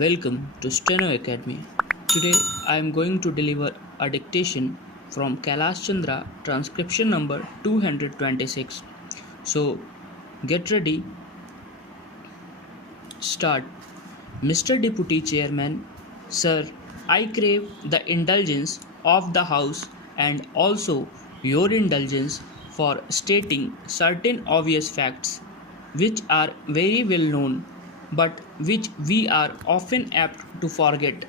Welcome to Steno Academy. Today I am going to deliver a dictation from Kailash Chandra, transcription number 226. So get ready, start. Mr. Deputy Chairman, Sir, I crave the indulgence of the House and also your indulgence for stating certain obvious facts which are very well known but which we are often apt to forget.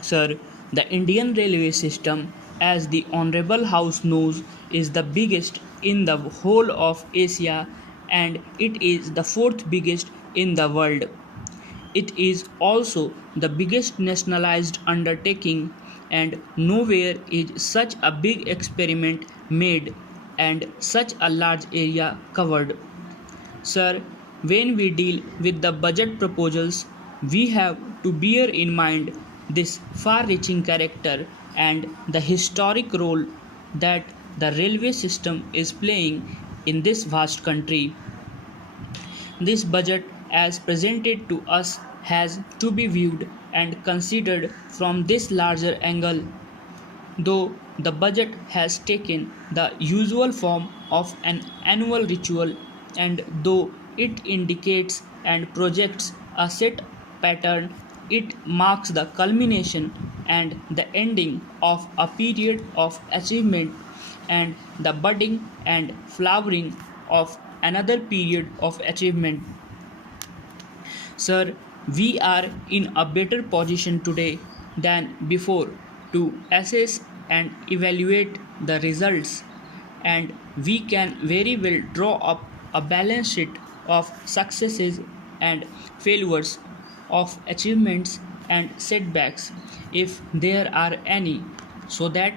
Sir, the Indian railway system, as the Honorable House knows, is the biggest in the whole of Asia and it is the fourth biggest in the world. It is also the biggest nationalized undertaking, and nowhere is such a big experiment made and such a large area covered. Sir, when we deal with the budget proposals, we have to bear in mind this far reaching character and the historic role that the railway system is playing in this vast country. This budget, as presented to us, has to be viewed and considered from this larger angle. Though the budget has taken the usual form of an annual ritual, and though it indicates and projects a set pattern, it marks the culmination and the ending of a period of achievement and the budding and flowering of another period of achievement. Sir, we are in a better position today than before to assess and evaluate the results, and we can very well draw up a balance sheet of successes and failures, of achievements and setbacks, if there are any, so that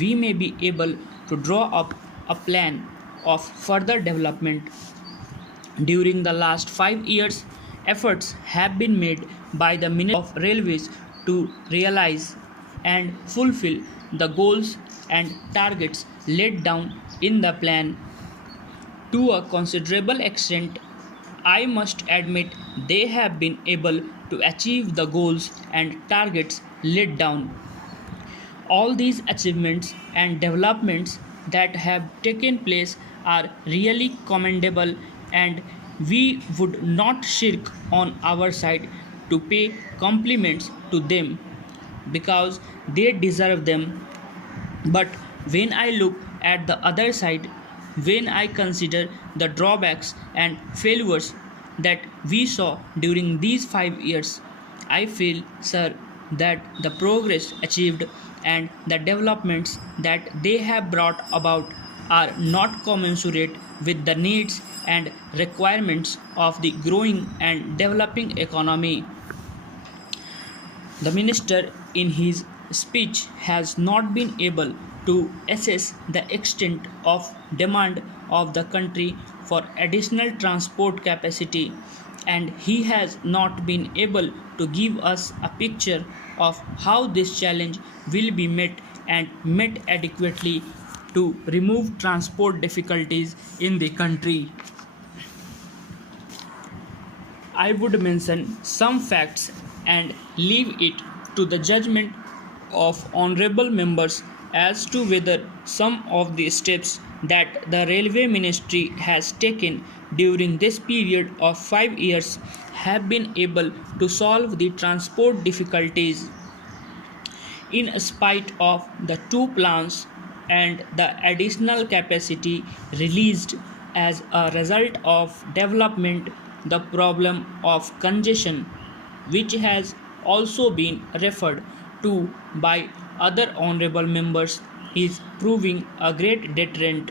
we may be able to draw up a plan of further development. During the last 5 years, efforts have been made by the Ministry of Railways to realize and fulfill the goals and targets laid down in the plan. To a considerable extent, I must admit they have been able to achieve the goals and targets laid down. All these achievements and developments that have taken place are really commendable, and we would not shirk on our side to pay compliments to them because they deserve them. But when I look at the other side, when I consider the drawbacks and failures that we saw during these 5 years, I feel, sir, that the progress achieved and the developments that they have brought about are not commensurate with the needs and requirements of the growing and developing economy. The minister, in his speech, has not been able to assess the extent of demand of the country for additional transport capacity, and he has not been able to give us a picture of how this challenge will be met and met adequately to remove transport difficulties in the country. I would mention some facts and leave it to the judgment of honorable members as to whether some of the steps that the Railway Ministry has taken during this period of 5 years have been able to solve the transport difficulties. In spite of the two plans and the additional capacity released as a result of development, the problem of congestion, which has also been referred to by other honorable members, is proving a great deterrent.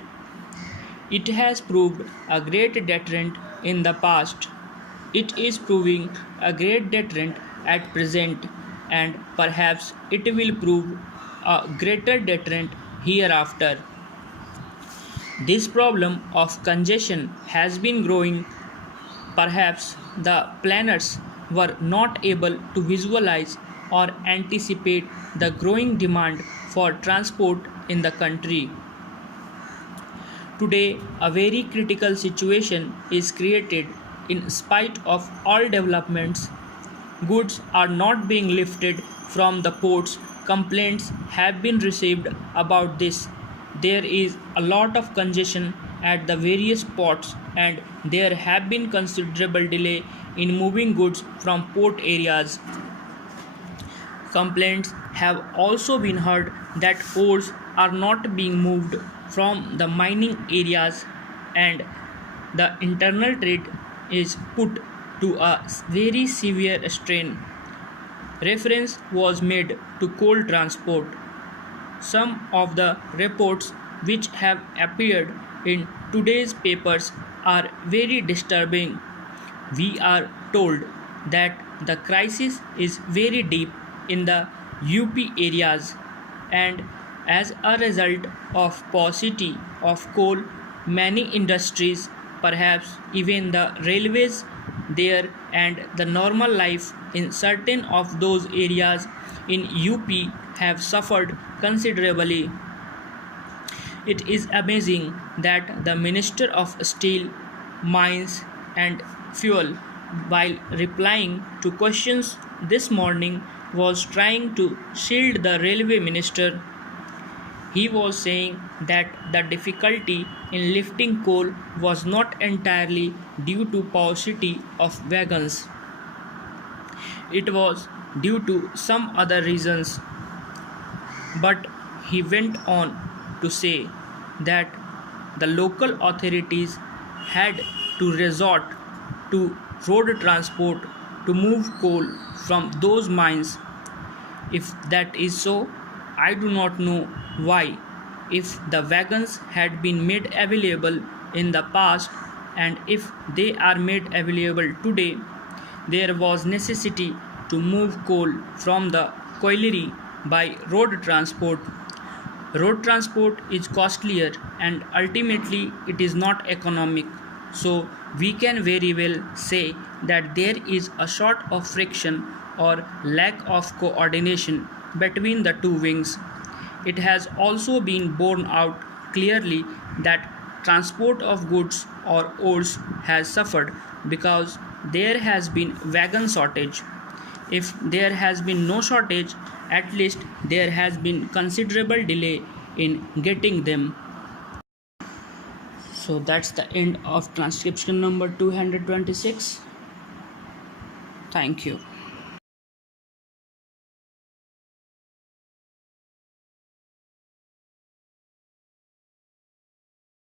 It has proved a great deterrent in the past. It is proving a great deterrent at present, and perhaps it will prove a greater deterrent hereafter. This problem of congestion has been growing. Perhaps the planners were not able to visualize or anticipate the growing demand for transport in the country. Today, a very critical situation is created in spite of all developments. goods are not being lifted from the ports. Complaints have been received about this. There is a lot of congestion at the various ports, and there have been considerable delay in moving goods from port areas. Complaints have also been heard that ores are not being moved from the mining areas, and the internal trade is put to a very severe strain. Reference was made to coal transport. Some of the reports which have appeared in today's papers are very disturbing. We are told that the crisis is very deep in the UP areas, and as a result of paucity of coal, many industries, perhaps even the railways there, and the normal life in certain of those areas in UP have suffered considerably. It is amazing that the Minister of Steel, Mines and Fuel, while replying to questions this morning, was trying to shield the railway minister. He was saying that the difficulty in lifting coal was not entirely due to paucity of wagons. It was due to some other reasons. But he went on to say that the local authorities had to resort to road transport to move coal from those mines. If that is so, I do not know why, if the wagons had been made available in the past and if they are made available today, there was necessity to move coal from the colliery by road transport. Road transport is costlier and ultimately it is not economic. So we can very well say that there is a sort of friction or lack of coordination between the two wings. It has also been borne out clearly that transport of goods or ores has suffered because there has been wagon shortage. If there has been no shortage, at least there has been considerable delay in getting them. So that's the end of transcription number 226. Thank you.